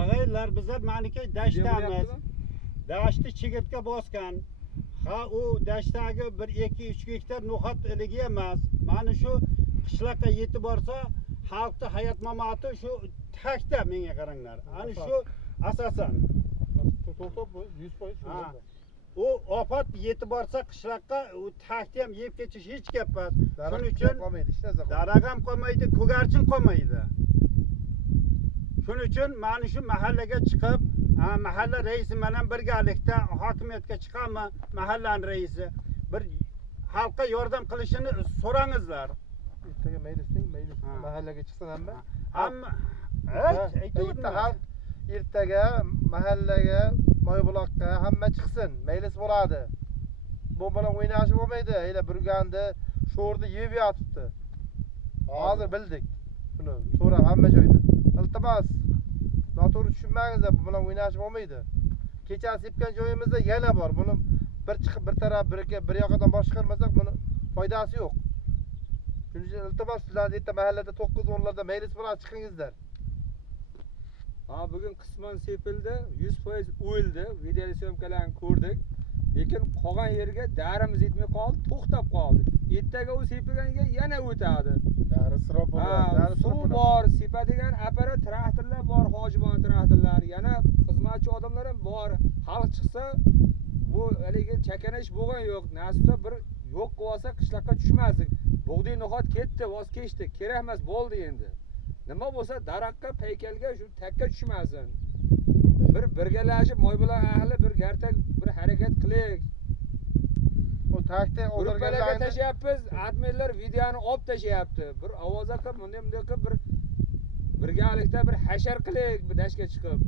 Ağaylar bizlar maniki dashtamiz. Dashti chigirtka bosgan. Ha u dashtagi 1-2-3 gektar no'xat iligi emas. Mana shu qishloqqa yetib borsa, xalqning hayot mamoti shu takda menga qaranglar. Ana shu asosan. To'xtab 100% shu. U ofat yetib borsa qishloqqa u takda ham yeb ketish hech gap emas. Shuning uchun daraq ham qolmaydi, ko'garchin qolmaydi. Shuning uchun mana shu mahallaga chiqib, mahalla raisi bilan birgalikda hokimiyatga chiqami, mahallaning raisi bir xalqqa yordam qilishini so'rangizlar. Ertaga maylisning, mahallaga chiqsin hamma. Xalq ertaga mahallaga, Moybuloqqa hamma chiqsin, maylis bo'ladi. Bu bilan o'ynash bo'lmaydi. Hali burgandi, sho'rni yeb yotibdi. Hozir bildik. Buni so'ra hamma joyda. Iltimos, noto'g'ri tushunmangizlar, bu bilan o'ynash bo'lmaydi. Kecha sepgan joyimizda yana bor. Buni bir chiqib bir taraf bir yoqdan boshqarmasak buni foydasi yo'q. Shuning uchun iltimos sizlarni erta mahallada 9-10larda maylis bilan chiqingizlar. Bugün qisman sepildi, 100% o'ldi. Video syomkalarni ko'rdik. Lekin qolgan yerga darimiz yetmay qoldi, to'xtab qoldi. Ertaga u sepilganiga yana o'tadi. Dari sirop bo'ladi. Suv bor, sepadigan apparat traktorlar bor, hojibon traktorlar, yana xizmatchi odamlar ham bor. Xalq chiqsa, bu haligi chakanash bo'lgan yo'q. Nasibsa bir yo'q qilsa qishloqqa tushmasdik. Bug'doy no'xat ketdi, voz kechdi. Kerak emas bo'ldi endi. Nima bo'lsa daraqqa, paykalga shu takka tushmasin. Bir birgalashib Moybuloq ahli bir gartak bir harakat qilik. O takda o'ldirganlarni tashyapmiz, adminlar videoni olib tashyapti. Bir ovoz qilib, bunday qilib bir birgalikda bir hashar qilik, bir dashga chiqib.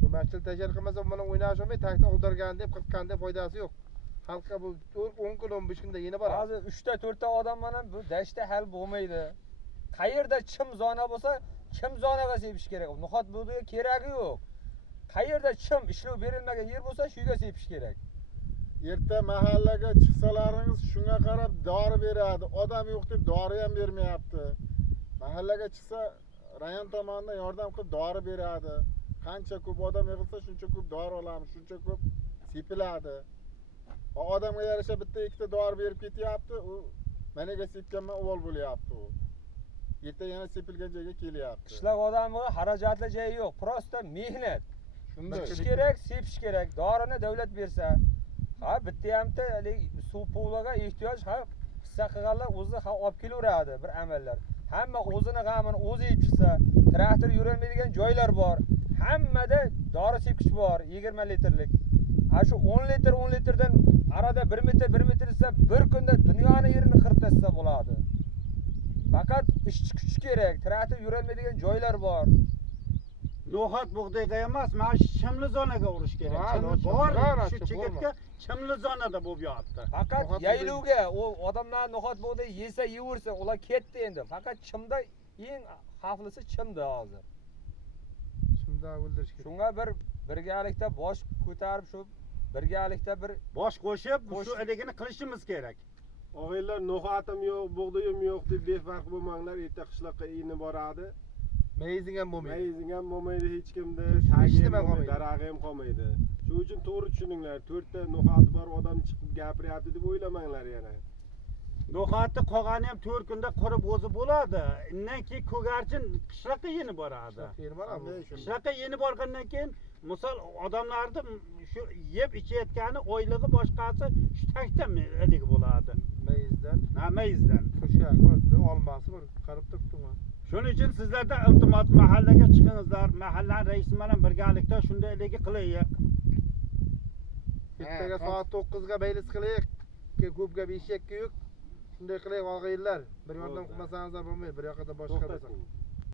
Bu mashil tashar qilmasa bilan o'ynash olmay, takda o'ldirgan deb qilganda foydasi yo'q. Xalqqa bu 10 kun 15 kunda yana bor. Hozir 3 ta 4 ta odam bilan bu dashda hal bo'lmaydi. Qayerda chim zona bo'lsa, chim zonaga sepish kerak. No'xat bug'doyga keragi yo'q. Qayerda chim ishlov berilmagan yer bo'lsa, shu yerga sepish kerak. Erta mahallaga chiqsalaringiz shunga qarab dori beradi. Odam yo'q deb dori ham bermayapti. Mahallaga chiqsa rayon tomonidan yordam qilib dori beradi. Qancha ko'p odam yig'ilsa, shuncha ko'p dori olamiz, shuncha ko'p sepiladi. Odamga yarasha bitta ikkita dori berib ketyapti, u managa sepganman o'g'il bo'lyapti u. Erta yana sepilgan joyga kelyapti. Qishloq odami xarajatli joyi yo'q, prosta mehnat. Bichish kerak, sepish kerak. Dorini davlat bersa, ha bitta hamda suv pulaga ehtiyoj, ha hissa qilganlar o'zi olib kelaveradi bir amallar. Hamma o'zini g'amini o'zi yeb chiqsa, traktor yurolmaydigan joylar bor. Hammada dori sepkich bor, 20 litrlik. Ha shu 10 litrdan arada 1 metr esa bir kunda dunyoni yerini qirtasa bo'ladi. Faqat ishchi kuch kerak, traktor yurolmaydigan joylar bor. No'xat bug'doyga emas, mana shu chimli zonaga urish kerak. Chimli bor, shu chigirtka chimli zonada bo'lib yotibdi. Faqat yayluvga u odamlar no'xat bug'doy yesa, yeversa, ular ketdi endi. Faqat chimda eng xavflisi chimda hozir. Chimda o'ldirish kerak. Shunga bir birgalikda bosh ko'tarib shu birgalikda bir bosh qo'shib shu iligini qilishimiz kerak. Og'aylar, no'xatim yo'q, bug'doyim yo'q deb befarq bo'lmanglar. Erta qishloqqa ini boradi. Mayizing ham bo'lmaydi. Mayizing ham bo'lmaydi, hech kimda tagi ham qolmaydi, darag'i ham qolmaydi. Shuning uchun to'g'ri tushuninglar. 4 ta no'xati bor odam chiqib gapiryapti deb o'ylamanglar yana. No'xatni qolgani ham 4 kunda qurib o'zi bo'ladi. Undan keyin ko'garchin qishloqqa yeni boradi. Qishloqqa yeni borgandan keyin misol odamlarni shu yeb ichayotgani oylig'i boshqasi shu takda iligi bo'ladi. Mayizdan. Mayizdan. Ko'shak bor, olmasi bor, qarab turibman. Shuning uchun sizlardan iltimos mahallaga chiqingizlar, mahallaning raisi bilan birgalikda shunday iligi qilaylik. Ertaga soat 9 ga maylis qilaylik. Ko'p gap eshakka yo'q. Shunday qilaylik og'aylar. Bir yordam qilmasangiz bo'lmaydi, bir yoqda boshqa bo'lsa.